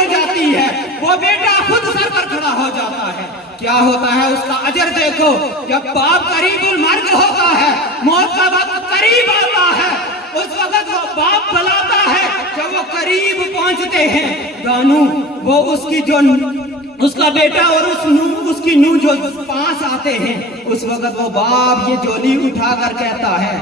हो जाती है, वो बेटा खुद सर पर खड़ा हो जाता है। क्या होता है उसका अजर देखो। जब बाप करीबुल मर्ग होता है, मौत का वक्त करीब आता है, उस वक्त वो बाप बुलाता है। जब वो करीब पहुंचते हैं दानू, वो उसकी जो उसका बेटा और उसकी नूह जो पास आते हैं, उस वक्त वो बाप ये झोली उठाकर कहता है,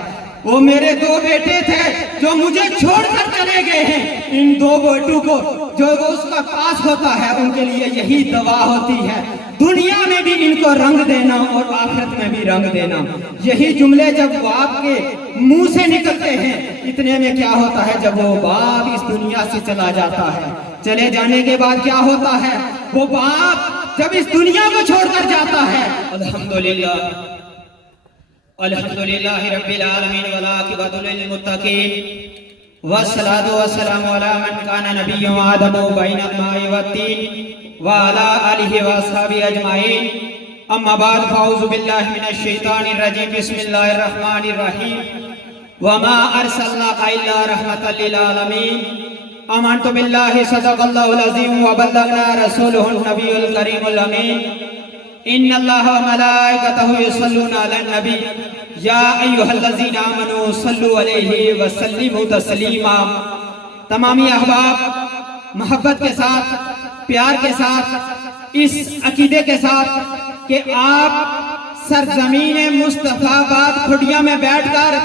वो मेरे दो बेटे थे जो मुझे छोड़कर चले गए हैं। इन दो बेटों को जो उसका पास होता है, उनके लिए यही दवा होती है, दुनिया में भी इनको रंग देना और आखिरत में भी रंग देना। यही जुमले जब बाप के मुंह से निकलते हैं, इतने में क्या होता है, जब वो बाप इस दुनिया से चला जाता है, चले जाने के बाद क्या होता है, वो बाप जब इस दुनिया को छोड़कर जाता है, अल्हम्दुलिल्लाह अल्हम्दुलिल्लाहि रब्बिल आलमीन वल आक़िबतु लिल मुत्तक़ीन वस्सलातु वस्सलामु अला मन काना नबिय्युन व आदमु बैनल माइ वत्तीन व अला आलिहि व अस्हाबिहि अजमाइन। अम्मा बाद फअऊज़ु बिल्लाहि मिनश शैतानिर रजीम। बिस्मिल्लाहिर रहमानिर रहीम। व मा अरसलनाका इल्ला रहमतल लिल आलमीन। आमनतु बिल्लाहि सदक़ल्लाहुल अज़ीम व बल्लगना रसूलुहुन नबियुल करीमुल अमीन। इन्नल्लाहा व मलाइकतहु युसल्लूना अलन नबी या अय्युहल्लज़ीना आमनू सल्लु अलैहि व सल्लिमू तस्लीमा। तमामी अहबाब मोहब्बत के साथ, प्यार के साथ, इस अकीदे के साथ कि आप सरजमीन मुस्तफाबाद खुडिया में बैठकर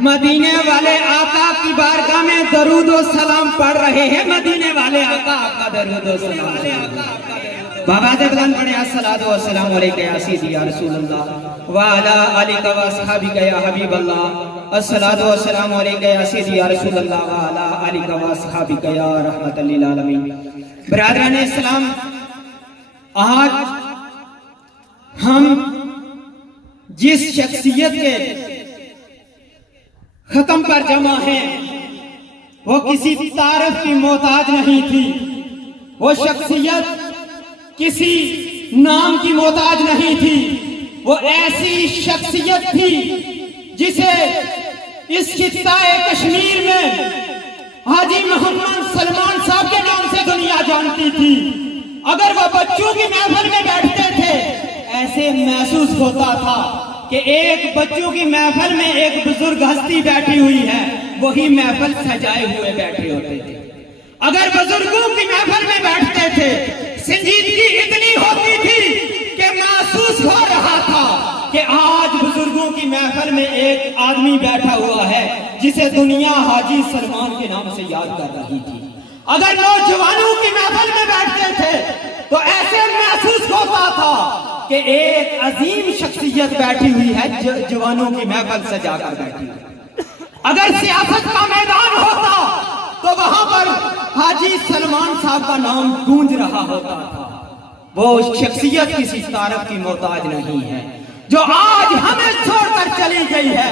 मदीने वाले आका की बारगाह में दरूद व सलाम पढ़ रहे हैं। मदीने वाले आका आपका दरूद व सलाम। बाबा से बुलंद पढ़े अस्सलातु वस्सलामु अलैका या सय्यदी या रसूलल्लाह व अला आलिका व अस्हाबिका या हबीबल्लाह। अस्सलातु वस्सलामु अलैका या सय्यदी या रसूलल्लाह व अला आलिका व अस्हाबिका या रहमतल लिल आलमीन। बिरादरान इस्लाम, आज हम जिस शख्सियत के खत्म पर जमा हैं, वो किसी तारीफ की मोहताज नहीं थी। वो शख्सियत किसी नाम की मोहताज नहीं थी। वो ऐसी शख्सियत थी जिसे इस खित्ता-ए कश्मीर में हाजी मोहम्मद सलमान साहब के नाम से दुनिया जानती थी। अगर वो बच्चों की महफिल में बैठते थे, ऐसे महसूस होता था कि एक बच्चों की महफिल में एक बुजुर्ग हस्ती बैठी हुई है, वही महफिल सजाए हुए बैठे होते थे। अगर बुजुर्गों की महफिल में बैठते थे, संजीदगी इतनी होती थी कि महसूस हो रहा था कि आज बुजुर्गों की महफिल में एक आदमी बैठा हुआ है जिसे दुनिया हाजी सलमान के नाम से याद कर रही थी। अगर नौजवानों की महफिल में बैठते थे तो ऐसे महसूस होता था कि एक अजीम शख्सियत बैठी हुई है, जवानों की महफिल सजा कर बैठी हुई। अगर सियासत का मैदान होता तो वहां पर हाजी सलमान साहब का नाम गूंज रहा होता था। वो शख्सियत किसी तारीफ की मोहताज नहीं है जो आज हमें छोड़कर चली गई है।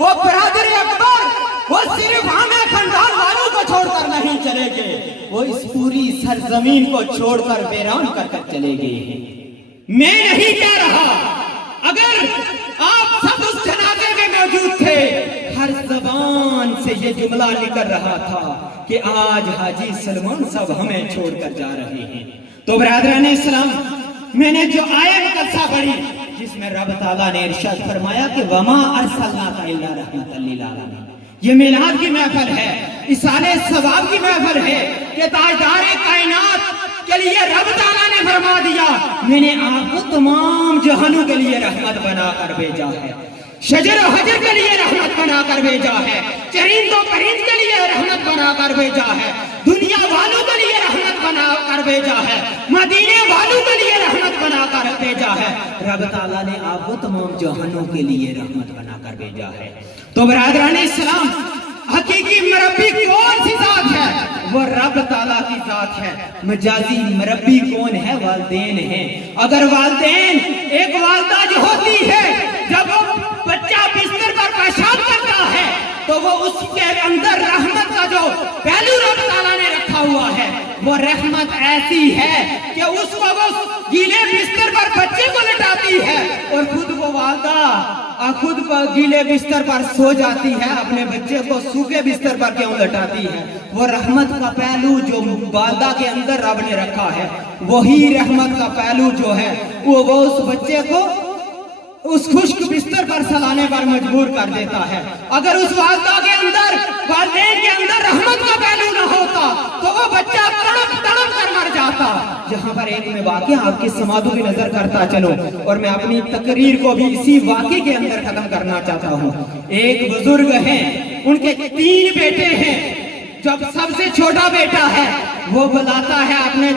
वो बरादर अकबर, वो सिर्फ हमें खानदान वालों को छोड़कर नहीं चले गए, वो इस पूरी सरजमीन को छोड़कर वीरान कर चले गए हैं। मैं नहीं कह रहा, अगर आप सब उस जनाजे में मौजूद थे, हर जबान से ये जुमला निकल रहा था कि आज हाजी सलमान साहब हमें छोड़कर जा रहे हैं। तो बिरादरान इस्लाम, मैंने जो आयत कसा पढ़ी जिसमें रब ताला ने इरशाद फरमाया कि वमा अरसलनाका इल्ला रहमतल लिल आलमीन, ये मिलाद की महफिल है, इसाले सवाब की महफिल है कि ताजदार कायनात के लिए रब ताला ने फरमा दिया, मैंने आपको तमाम जहानों के लिए रहमत बनाकर भेजा है। शजर और हजर के लिए रहमत बनाकर भेजा है, चरिंद और परिंद के लिए रहमत बनाकर भेजा है, दुनिया वालों के लिए रहमत बनाकर भेजा है, मदीने वालों के लिए रहमत बनाकर भेजा है। रब ताला ने आपको तमाम जहानों के लिए रहमत बनाकर भेजा है। तो बिरादरान इस्लाम, हकीकी मरब्बी कौन सी जात है? वो रब ताला की जात है। मजाजी मरब्बी कौन है? वालिदैन है। अगर वालिदैन, एक वालिदा जो होती है, जब वो बच्चा बिस्तर पर पेशाब करता है तो वो उसके अंदर रहमत का जो पहलू रब ताला ने रखा हुआ है, वो रहमत ऐसी है कि उसको वो गीले बिस्तर पर बच्चे को लिटाती है और खुद वो वालदा खुद गीले बिस्तर पर सो जाती है, अपने बच्चे को सूखे बिस्तर पर क्यों लिटाती है? वो रहमत का पहलू जो वालदा के अंदर रब ने रखा है, वही रहमत का पहलू जो है वो उस बच्चे को उस खुश्क बिस्तर पर सलाने पर मजबूर कर देता है। अगर उस वालदा के अंदर, वालिदैन के अंदर रहमत का पहलू न होता तो वो बच्चा तड़प तड़प कर मर जाता। जहां पर एक मैं वाकया आपकी समाधु की नजर करता चलो और मैं अपनी तकरीर को भी इसी वाकये के अंदर खत्म करना चाहता हूँ। एक बुजुर्ग हैं, उनके 3 बेटे हैं। जब सबसे छोटा बेटा है वो बुलाता है अपने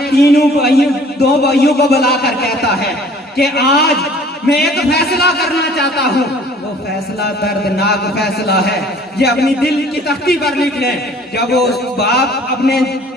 2 भाइयों को बुलाकर कहता है कि आज मैं एक फैसला करना चाहता हूँ। वो फैसला दर्दनाक फैसला है, ये अपनी दिल की तख्ती पर लिख लें। जब वो बाप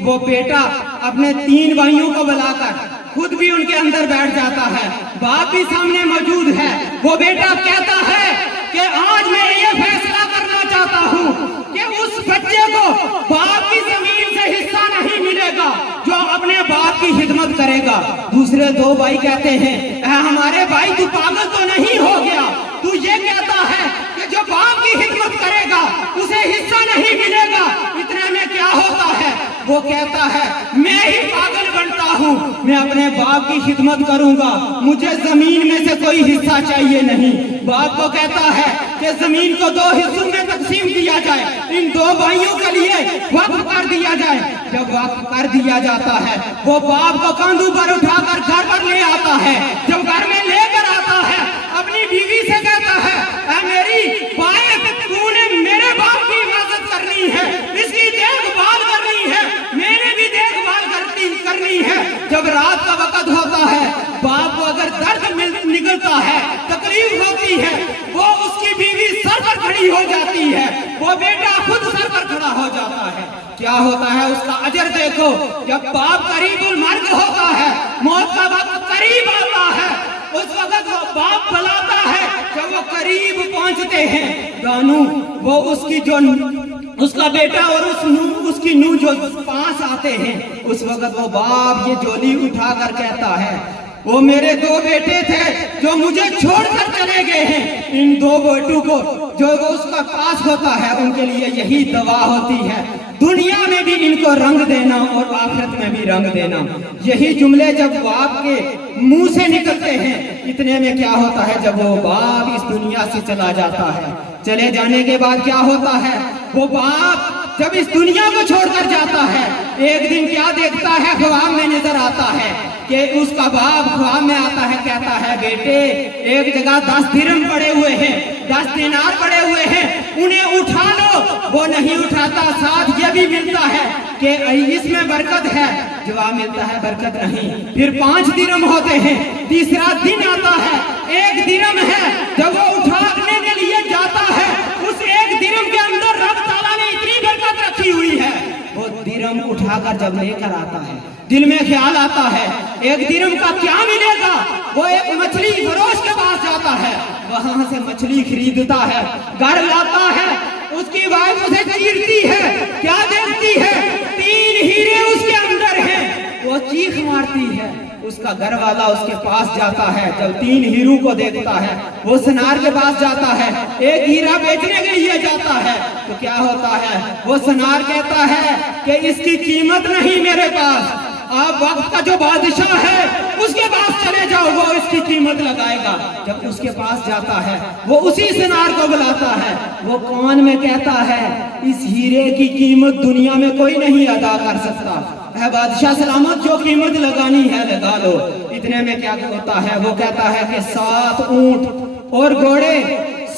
वो बेटा अपने 3 भाइयों को बुलाकर खुद भी उनके अंदर बैठ जाता है, बाप भी सामने मौजूद है। वो बेटा कहता है कि आज मैं ये फैसला करना चाहता हूँ कि उस बच्चे को बाप की जमीन से हिस्सा नहीं मिलेगा जो अपने बाप की खिदमत करेगा। दूसरे 2 भाई कहते हैं हमारे भाई तू पागल तो नहीं हो गया, तू ये कहता है कि जो बाप की खिदमत करेगा उसे हिस्सा नहीं मिलेगा। इतने में क्या होता है, वो कहता है मैं ही पागल बनता हूँ, मैं अपने बाप की खिदमत करूंगा, मुझे जमीन में से कोई हिस्सा चाहिए नहीं। बाप को कहता है कि जमीन को 2 हिस्सों में तकसीम किया जाए, इन 2 भाइयों के लिए वक्फ कर दिया जाए। जब वक्फ कर दिया जाता है वो बाप को कंधों पर उठाकर घर पर ले आता है। जब घर में लेकर आता है अपनी बीवी से कहता है मेरी वाइफ, तूने मेरे बाप की हिफाजत करनी है, इसकी देखभाल करनी है, मैंने भी देखभाल करनी है। जब रात का वक्त होता है बाप को अगर दर्द निकलता है, तकलीफ होती है, वो उसकी बीवी सर पर खड़ी हो जाती है, वो बेटा खुद सर पर खड़ा हो जाता है। क्या होता है उसका अजर देखो। जब बाप करीबुल मर्ग होता है, मौत का वक्त करीब आता है, उस वक्त वो बाप बुलाता है। जब वो करीब पहुंचते हैं गानू, वो उसकी जो उसका बेटा और उसकी नूह जो पास आते हैं, उस वक्त वो बाप ये झोली उठाकर कहता है वो मेरे 2 बेटे थे जो मुझे छोड़कर चले गए हैं। इन 2 बेटों को जो वो उसका पास होता है उनके लिए यही दवा होती है, दुनिया में भी इनको रंग देना और आखिरत में भी रंग देना। यही जुमले जब बाप के मुंह से निकलते हैं, इतने में क्या होता है जब वो बाप इस दुनिया से चला जाता है, चले जाने के बाद क्या होता है, वो बाप जब इस दुनिया को छोड़कर जाता है, एक दिन क्या देखता है, ख्वाब में नजर आता है कि उसका बाप ख्वाब में आता है, कहता है बेटे एक जगह 10 दिरहम पड़े हुए हैं, 10 दिनार पड़े हुए हैं, उन्हें उठा लो। वो नहीं उठाता, साथ ये भी मिलता है कि इसमें बरकत है, जवाब मिलता है बरकत नहीं। फिर 5 दिरहम होते हैं, तीसरा दिन आता है, 1 दिरहम है, जब वो उठाने के लिए जाता है, उस 1 दिरहम के अंदर रब ताला ने इतनी बरकत रखी हुई है। वो दिरहम उठाकर जब लेकर आता है, दिल में ख्याल आता है 1 दिरहम का क्या मिलेगा। वो एक मछली फरोश के पास जाता है, वहां से मछली खरीदता है, घर लाता है, उसकी वाइफ उसे चीरती है, क्या देखती है 3 हीरे उसके अंदर हैं, वो चीख मारती है। उसका घर वाला उसके पास जाता है, जब 3 हीरों को देखता है वो सनार के पास जाता है, 1 हीरा बेचने के लिए जाता है। तो क्या होता है, वो सनार कहता है कि इसकी कीमत नहीं मेरे पास, आप वक्त का जो बादशाह है उसके पास चले जाओ, वो इसकी कीमत लगाएगा। जब उसके पास जाता है वो उसी सनार को बुलाता है, वो कान में कहता है इस हीरे की कीमत दुनिया में कोई नहीं अदा कर सकता है, बादशाह सलामत जो कीमत लगानी है लगा लो। इतने में क्या होता है, वो कहता है कि 7 ऊंट और घोड़े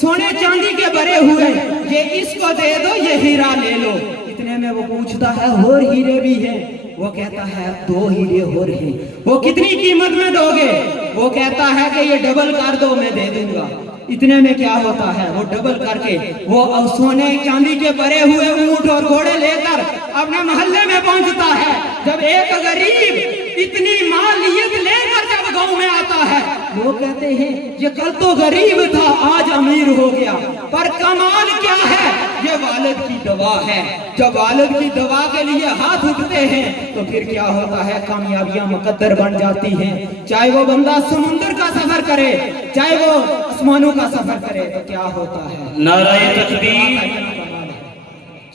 सोने चांदी के भरे हुए, ये इसको दे दो, ये हीरा ले लो। इतने में वो पूछता है और हीरे भी हैं, वो कहता है 2 हीरे और हैं, वो कितनी कीमत में दोगे। वो कहता है कि ये डबल कर दो, मैं दे दूंगा। इतने में क्या होता है, वो डबल करके वो सोने चांदी के भरे हुए ऊंट और घोड़े लेकर अपने मोहल्ले में पहुंचता है। जब एक गरीब इतनी मालियत लेकर जब गांव में आता है, वो कहते हैं ये कल तो गरीब था आज अमीर हो गया, पर कमाल क्या है, ये वालिद की दवा है। जब वालिद की दवा के लिए हाथ उठते हैं तो फिर क्या होता है, कामयाबियां मुकद्दर बन जाती हैं। चाहे वो बंदा समुद्र का सफर करे, चाहे वो आसमानों का सफर करे, तो क्या होता है, नाराए तकबीर,